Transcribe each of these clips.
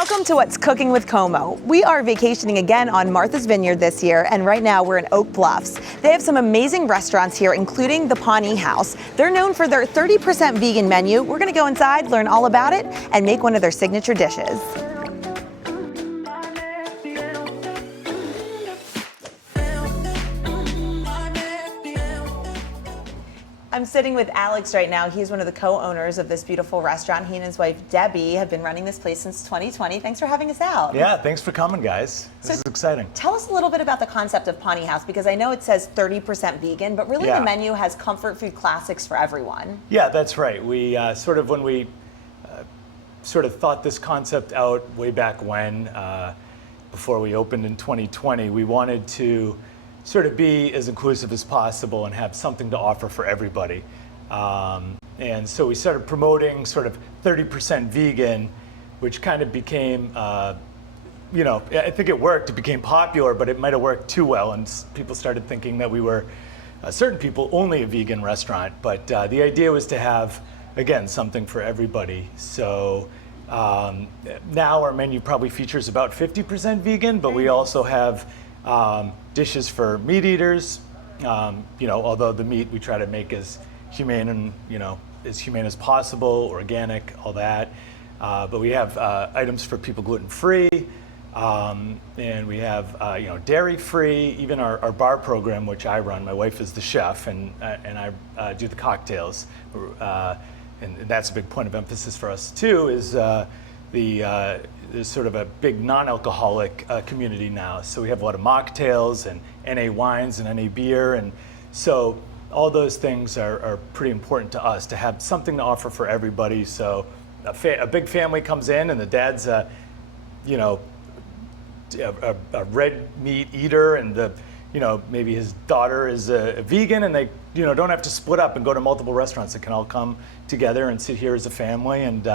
Welcome to What's Cooking with Como. We are vacationing again on Martha's Vineyard this year, and right now we're in Oak Bluffs. They have some amazing restaurants here, including the Pawnee House. They're known for their 30% vegan menu. We're gonna go inside, learn all about it, and make one of their signature dishes. I'm sitting with Alex right now. He's one of the co-owners of this beautiful restaurant. He and his wife, Debbie, have been running this place since 2020. Thanks for having us out. Yeah, thanks for coming, guys. This is exciting. Tell us a little bit about the concept of Pawnee House, because I know it says 30% vegan, but really the menu has comfort food classics for everyone. Yeah, that's right. We when we thought this concept out way back when, before we opened in 2020, we wanted to sort of be as inclusive as possible and have something to offer for everybody. And so we started promoting sort of 30% vegan, which kind of became, I think it worked. It became popular, but it might have worked too well. And people started thinking that we were, certain people, only a vegan restaurant. But the idea was to have, again, something for everybody. So now our menu probably features about 50% vegan, but we also have dishes for meat eaters, although the meat we try to make as humane and, as humane as possible, organic, all that. But we have items for people gluten-free, and we have, dairy-free, even our bar program, which I run. My wife is the chef, and I do the cocktails. And that's a big point of emphasis for us, too, is there's sort of a big non-alcoholic community now. So we have a lot of mocktails and NA wines and NA beer. And so all those things are pretty important to us, to have something to offer for everybody. So a big family comes in and the dad's a red meat eater, and maybe his daughter is a vegan, and they don't have to split up and go to multiple restaurants. They can all come together and sit here as a family, and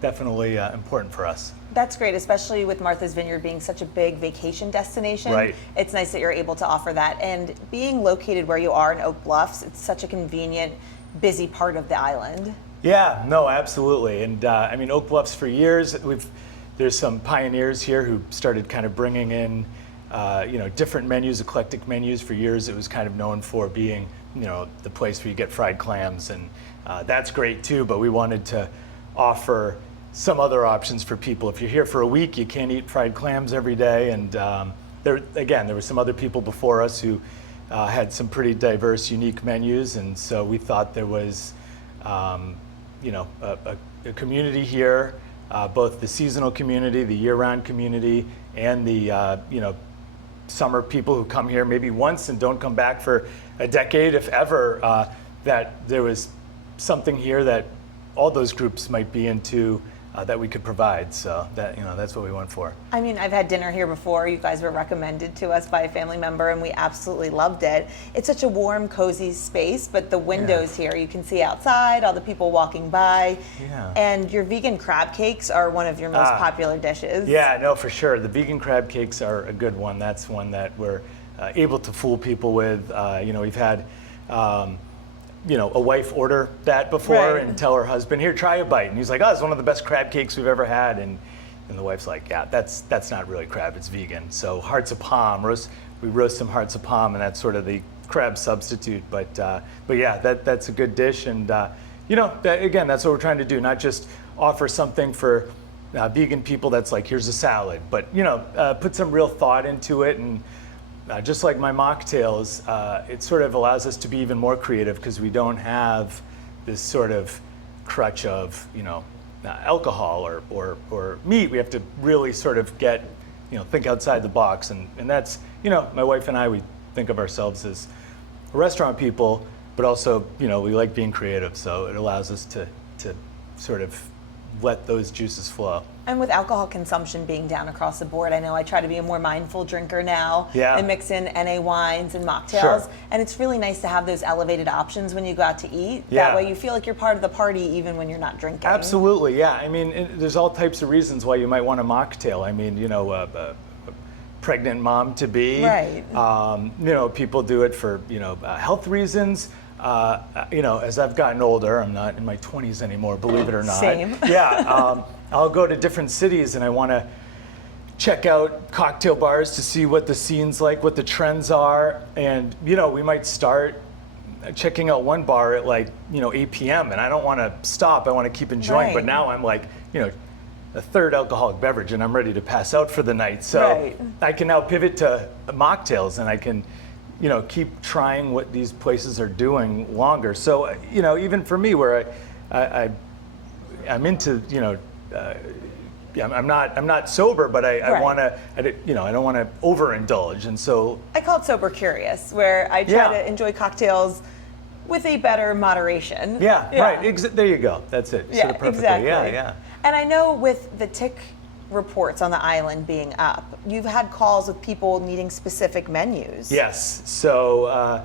definitely important for us. That's great, especially with Martha's Vineyard being such a big vacation destination. Right. It's nice that you're able to offer that. And being located where you are in Oak Bluffs, it's such a convenient, busy part of the island. Yeah, no, absolutely. And Oak Bluffs, for years, there's some pioneers here who started kind of bringing in different menus, eclectic menus. For years it was kind of known for being the place where you get fried clams, and that's great too, but we wanted to offer some other options for people. If you're here for a week, you can't eat fried clams every day. And there were some other people before us who had some pretty diverse, unique menus. And so we thought there was, a community here, both the seasonal community, the year-round community, and the, summer people who come here maybe once and don't come back for a decade, if ever, that there was something here that all those groups might be into, that we could provide. So that's what we went for. I mean, I've had dinner here before. You guys were recommended to us by a family member, and we absolutely loved it. It's such a warm, cozy space, but the windows here, you can see outside, all the people walking by. Yeah. And your vegan crab cakes are one of your most popular dishes. Yeah, no, for sure. The vegan crab cakes are a good one. That's one that we're able to fool people with. We've had a wife order that before and tell her husband, here, try a bite. And he's like, oh, it's one of the best crab cakes we've ever had. And the wife's like, yeah, that's not really crab, it's vegan. So hearts of palm, we roast some hearts of palm, and that's sort of the crab substitute. But yeah, that's a good dish. And, again, that's what we're trying to do, not just offer something for vegan people that's like, here's a salad, but, put some real thought into it. And just like my mocktails, it sort of allows us to be even more creative, because we don't have this sort of crutch of, alcohol or meat. We have to really sort of think outside the box. And that's, my wife and I, we think of ourselves as restaurant people, but also, we like being creative. So it allows us to sort of let those juices flow. And with alcohol consumption being down across the board, I know I try to be a more mindful drinker now and mix in NA wines and mocktails. Sure. And it's really nice to have those elevated options when you go out to eat. Yeah. That way you feel like you're part of the party even when you're not drinking. Absolutely, yeah. I mean, there's all types of reasons why you might want a mocktail. I mean, a pregnant mom to be. Right. People do it for, health reasons. as I've gotten older, I'm not in my 20s anymore, believe it or not. Same. Yeah, I'll go to different cities and I want to check out cocktail bars to see what the scene's like, what the trends are, and we might start checking out one bar at 8 p.m. and I don't want to stop. I want to keep enjoying. Right. But now I'm a third alcoholic beverage and I'm ready to pass out for the night. So Right. I can now pivot to mocktails and I can keep trying what these places are doing longer. So even for me, where I'm into I'm not sober, but I Right. want to I don't want to overindulge, and so I call it sober curious, where I try to enjoy cocktails with a better moderation. Yeah. Right. There you go. That's it. You said it perfectly. Exactly. Yeah. And I know with the tick reports on the island being up, you've had calls with people needing specific menus. Yes. So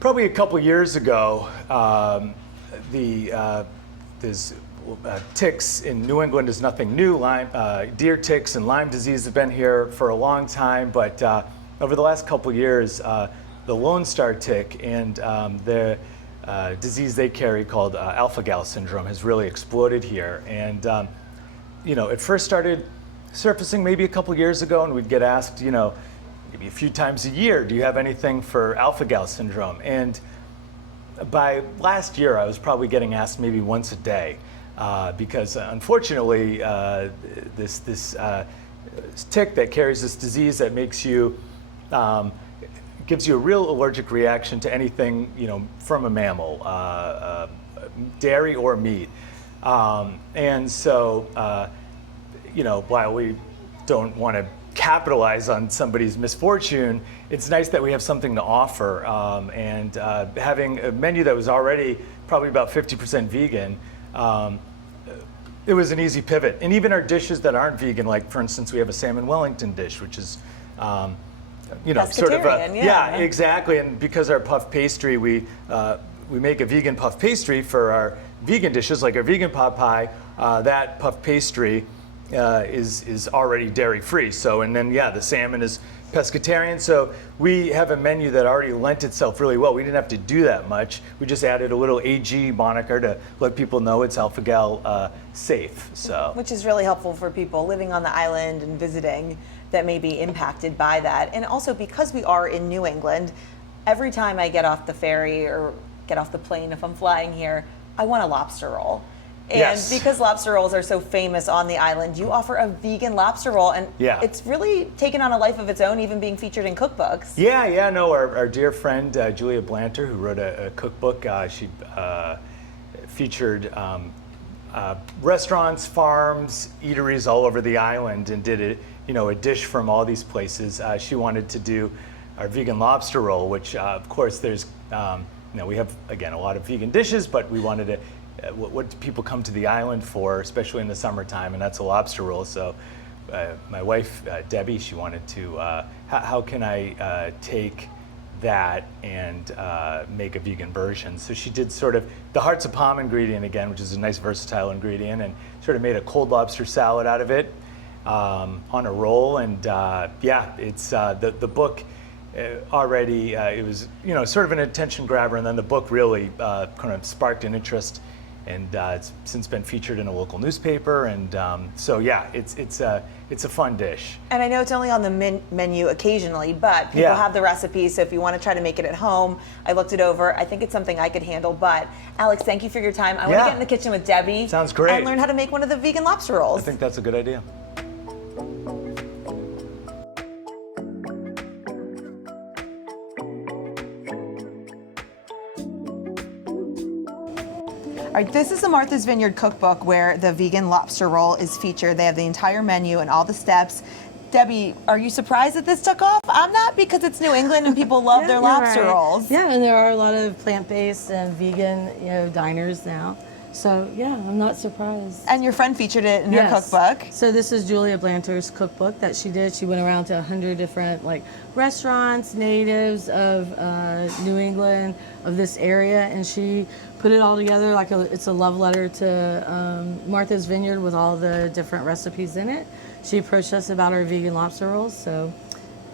probably a couple years ago, there's ticks in New England is nothing new. Deer ticks and Lyme disease have been here for a long time, but over the last couple years, the Lone Star tick and the disease they carry called alpha-gal syndrome has really exploded here. And it first started surfacing maybe a couple years ago, and we'd get asked, maybe a few times a year, do you have anything for alpha-gal syndrome? And by last year, I was probably getting asked maybe once a day. Because unfortunately, this tick that carries this disease that makes you, gives you a real allergic reaction to anything, from a mammal, dairy or meat. And so, while we don't want to capitalize on somebody's misfortune, it's nice that we have something to offer. And having a menu that was already probably about 50% vegan, it was an easy pivot. And even our dishes that aren't vegan, like for instance, we have a salmon Wellington dish, which is, sort of a, yeah, exactly. And because our puff pastry, we make a vegan puff pastry for our vegan dishes, like our vegan pot pie. That puff pastry is already dairy free. So, and then the salmon is pescatarian. So we have a menu that already lent itself really well. We didn't have to do that much. We just added a little AG moniker to let people know it's alpha-gal safe. So, which is really helpful for people living on the island and visiting that may be impacted by that. And also because we are in New England, every time I get off the ferry or get off the plane, if I'm flying here, I want a lobster roll. And because lobster rolls are so famous on the island, you offer a vegan lobster roll, and it's really taken on a life of its own, even being featured in cookbooks. No, our dear friend Julia Blanter, who wrote a cookbook, she featured restaurants, farms, eateries all over the island, and did a dish from all these places. She wanted to do our vegan lobster roll, which of course there's, we have again a lot of vegan dishes, but we wanted to. What do people come to the island for, especially in the summertime, and that's a lobster roll. So my wife, Debbie, she wanted to, how can I take that and make a vegan version? So she did sort of the hearts of palm ingredient again, which is a nice versatile ingredient, and sort of made a cold lobster salad out of it on a roll. And it's the book already, it was, sort of an attention grabber, and then the book really kind of sparked an interest. And it's since been featured in a local newspaper, and it's a fun dish. And I know it's only on the menu occasionally, but people have the recipe, so if you want to try to make it at home, I looked it over. I think it's something I could handle. But Alex, thank you for your time. I want to get in the kitchen with Debbie. Sounds great. And learn how to make one of the vegan lobster rolls. I think that's a good idea. All right, this is the Martha's Vineyard cookbook where the vegan lobster roll is featured. They have the entire menu and all the steps. Debbie, are you surprised that this took off? I'm not, because it's New England and people love their lobster rolls. Yeah, and there are a lot of plant-based and vegan, diners now. So yeah, I'm not surprised. And your friend featured it in her cookbook. So this is Julia Blanter's cookbook that she did. She went around to 100 different restaurants, natives of New England, of this area, and she put it all together it's a love letter to Martha's Vineyard with all the different recipes in it. She approached us about our vegan lobster rolls, so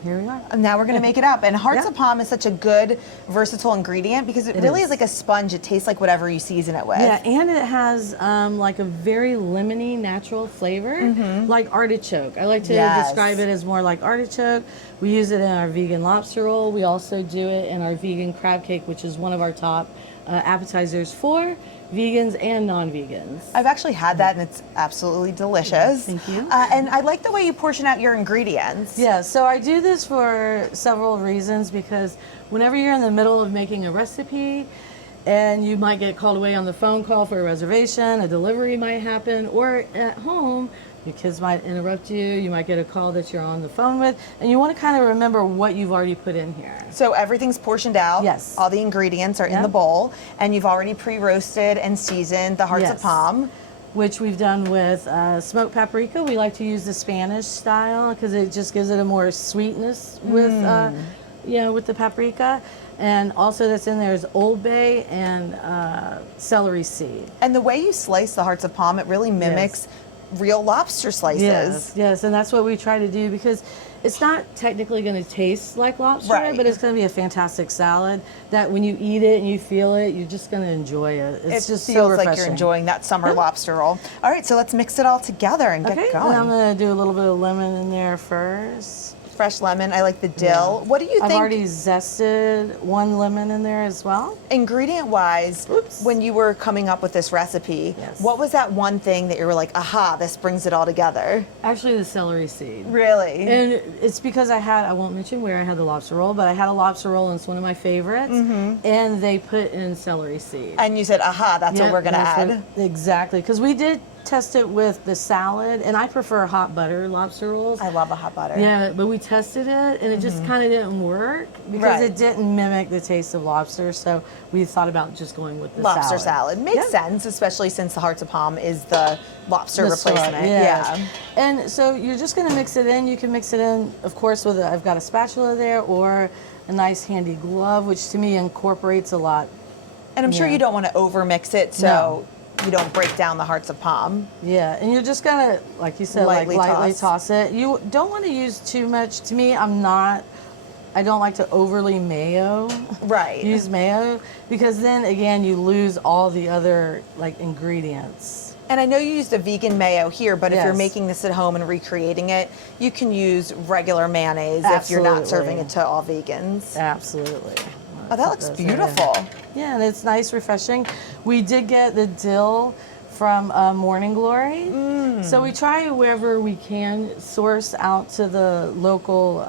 here we are. Now we're going to make it up. And hearts of palm is such a good, versatile ingredient because it really is like a sponge. It tastes like whatever you season it with. Yeah, and it has like a very lemony, natural flavor, like artichoke. I like to describe it as more like artichoke. We use it in our vegan lobster roll. We also do it in our vegan crab cake, which is one of our top appetizers for vegans and non-vegans. I've actually had that and it's absolutely delicious. Thank you. And I like the way you portion out your ingredients. Yeah, so I do this for several reasons because whenever you're in the middle of making a recipe and you might get called away on the phone call for a reservation, a delivery might happen, or at home, your kids might interrupt you, you might get a call that you're on the phone with, and you want to kind of remember what you've already put in here. So everything's portioned out. Yes. All the ingredients are in the bowl, and you've already pre-roasted and seasoned the hearts of palm. Which we've done with smoked paprika. We like to use the Spanish style because it just gives it a more sweetness with, with the paprika. And also that's in there is Old Bay and celery seed. And the way you slice the hearts of palm, it really mimics real lobster slices. Yes, and that's what we try to do because it's not technically going to taste like lobster, but it's going to be a fantastic salad that when you eat it and you feel it, you're just going to enjoy it. It's just feels so refreshing. like you're enjoying that summer lobster roll. All right, so let's mix it all together and get going. And I'm going to do a little bit of lemon in there first. Fresh lemon. I like the dill. What do you think? I've already zested one lemon in there as well. Ingredient-wise, when you were coming up with this recipe, what was that one thing that you were like, aha, this brings it all together? Actually, the celery seed. Really? And it's because I won't mention where I had the lobster roll, but I had a lobster roll and it's one of my favorites, and they put in celery seed. And you said, aha, that's what we're going to add? Exactly, because we did test it with the salad, and I prefer hot butter lobster rolls. I love a hot butter. Yeah, but we tested it, and it just kind of didn't work because it didn't mimic the taste of lobster. So we thought about just going with the lobster salad. Makes sense, especially since the hearts of palm is the lobster replacement. Yeah. And so you're just going to mix it in. You can mix it in, of course, with I've got a spatula there or a nice handy glove, which to me incorporates a lot. And I'm sure you don't want to over mix it, so you don't break down the hearts of palm. Yeah, and you're just gonna, like you said, lightly toss it. You don't want to use too much. To me, I don't like to overly use mayo, because then again you lose all the other ingredients. And I know you used a vegan mayo here, but if you're making this at home and recreating it, you can use regular mayonnaise if you're not serving it to all vegans. Absolutely. Oh, that looks beautiful. Yeah, and it's nice, refreshing. We did get the dill from Morning Glory. So we try wherever we can source out to the local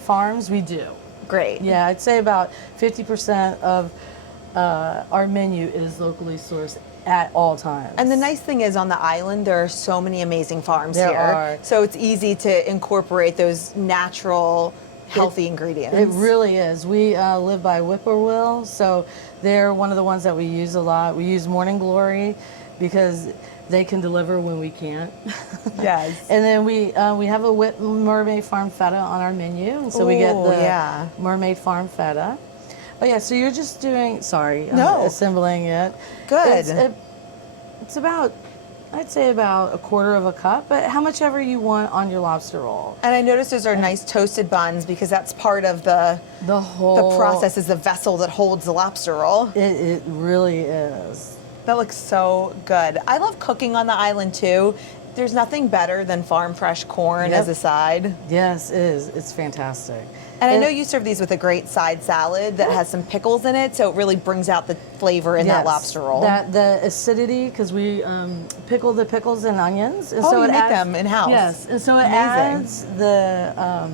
farms. We do. Great. Yeah, I'd say about 50% of our menu is locally sourced at all times. And the nice thing is on the island, there are so many amazing farms there here. Are. So it's easy to incorporate those natural healthy ingredients. It really is. We live by Whippoorwill, so they're one of the ones that we use a lot. We use Morning Glory because they can deliver when we can't. Yes. And then we have a Mermaid Farm feta on our menu, and so we get the Mermaid Farm feta. Oh yeah, so you're just doing, assembling it. Good. It's about, I'd say about a quarter of a cup, but how much ever you want on your lobster roll. And I noticed those are nice toasted buns because that's part of the process, is the vessel that holds the lobster roll. It really is. That looks so good. I love cooking on the island too. There's nothing better than farm fresh corn as a side. Yes, it is. It's fantastic. And I know you serve these with a great side salad that has some pickles in it, so it really brings out the flavor in that lobster roll. The acidity, because we pickle the pickles and onions. And so you make them in-house. Yes, and so it adds the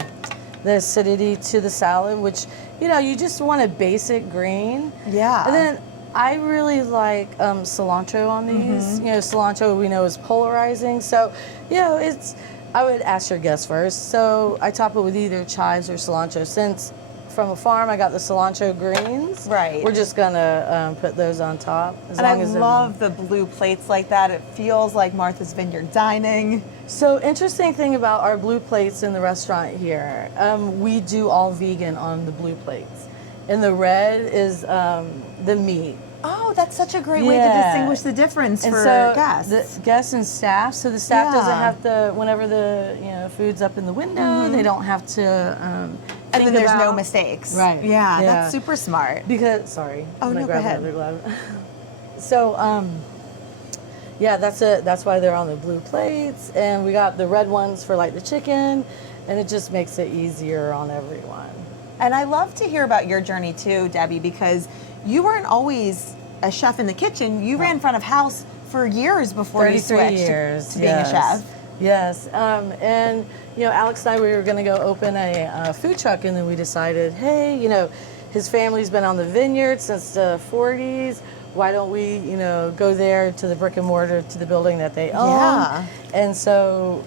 acidity to the salad, which, you just want a basic green. Yeah. And then I really like cilantro on these. Cilantro we know is polarizing, so I would ask your guests first. So I top it with either chives or cilantro. Since from a farm I got the cilantro greens, we're just gonna put those on top. I love the blue plates like that. It feels like Martha's Vineyard dining. So interesting thing about our blue plates in the restaurant here, we do all vegan on the blue plates. And the red is the meat. Oh, that's such a great way to distinguish the difference for guests. The guests and staff. So the staff doesn't have to, whenever the food's up in the window, they don't have to. And then there's no mistakes. Right. Yeah, that's super smart. Because Oh no, go ahead. So that's why they're on the blue plates, and we got the red ones for like the chicken, and it just makes it easier on everyone. And I love to hear about your journey too, Debbie, because you weren't always a chef in the kitchen. You ran front of house for years before you switched to being a chef. Yes, and Alex and I, we were going to go open a food truck, and then we decided, hey, his family's been on the Vineyard since the 40s. Why don't we, go there to the brick and mortar, to the building that they own? Yeah. And so,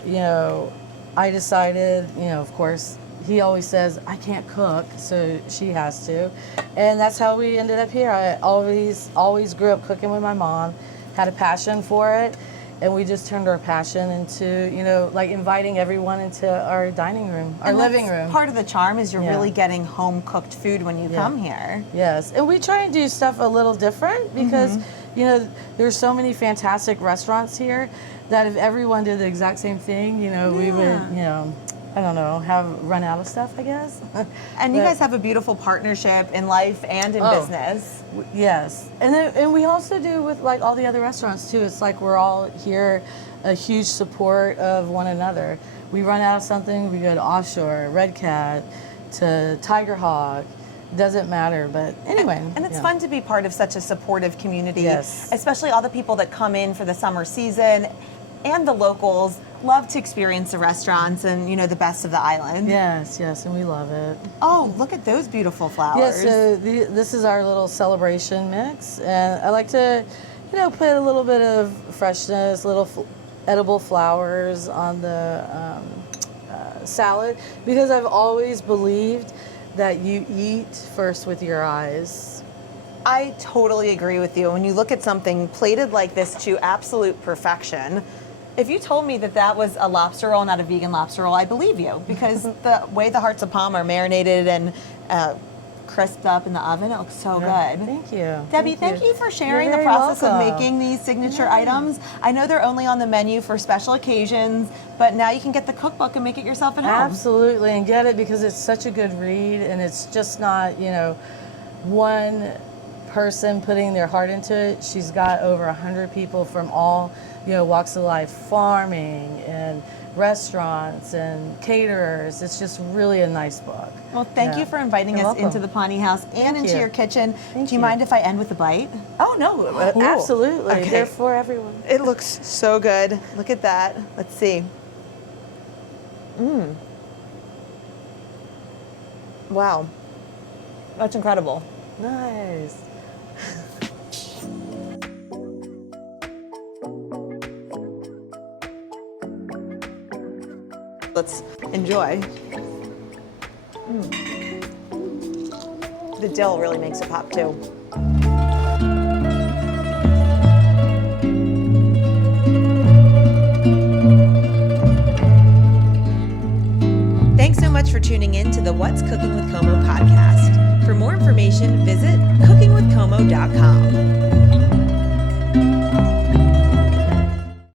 I decided, of course, he always says, I can't cook, so she has to. And that's how we ended up here. I always grew up cooking with my mom, had a passion for it, and we just turned our passion into, like inviting everyone into our dining room, our living room. Part of the charm is you're really getting home-cooked food when you come here. Yes, and we try and do stuff a little different because, there's so many fantastic restaurants here that if everyone did the exact same thing, we would, I don't know, run out of stuff, I guess. And you guys have a beautiful partnership in life and in business. Yes, and we also do with like all the other restaurants too. It's like we're all here, a huge support of one another. We run out of something, we go to Offshore, Red Cat, to Tiger Hawk. Doesn't matter, but anyway. And it's fun to be part of such a supportive community. Yes. Especially all the people that come in for the summer season, and the locals love to experience the restaurants and the best of the island. Yes, and we love it. Oh, look at those beautiful flowers. Yes, so this is our little celebration mix, and I like to, put a little bit of freshness, little edible flowers on the salad, because I've always believed that you eat first with your eyes. I totally agree with you. When you look at something plated like this to absolute perfection, if you told me that was a lobster roll, not a vegan lobster roll, I believe you, because the way the hearts of palm are marinated and crisped up in the oven, it looks so good. Thank you. Debbie, thank you for sharing You're the very process welcome. of making these signature items. I know they're only on the menu for special occasions, but now you can get the cookbook and make it yourself at home. Absolutely, and get it because it's such a good read, and it's just not, one person putting their heart into it. She's got over 100 people from all, walks of life, farming and restaurants and caterers. It's just really a nice book. Well, thank you for inviting us into the Pawnee House and into your kitchen. Do you mind if I end with a bite? Oh, no, absolutely. Okay. They're for everyone. It looks so good. Look at that. Let's see. Wow. That's incredible. Nice. Let's enjoy. The dill really makes it pop too. Thanks so much for tuning in to the What's Cooking with Como podcast. For more information, visit cookingwithcomo.com.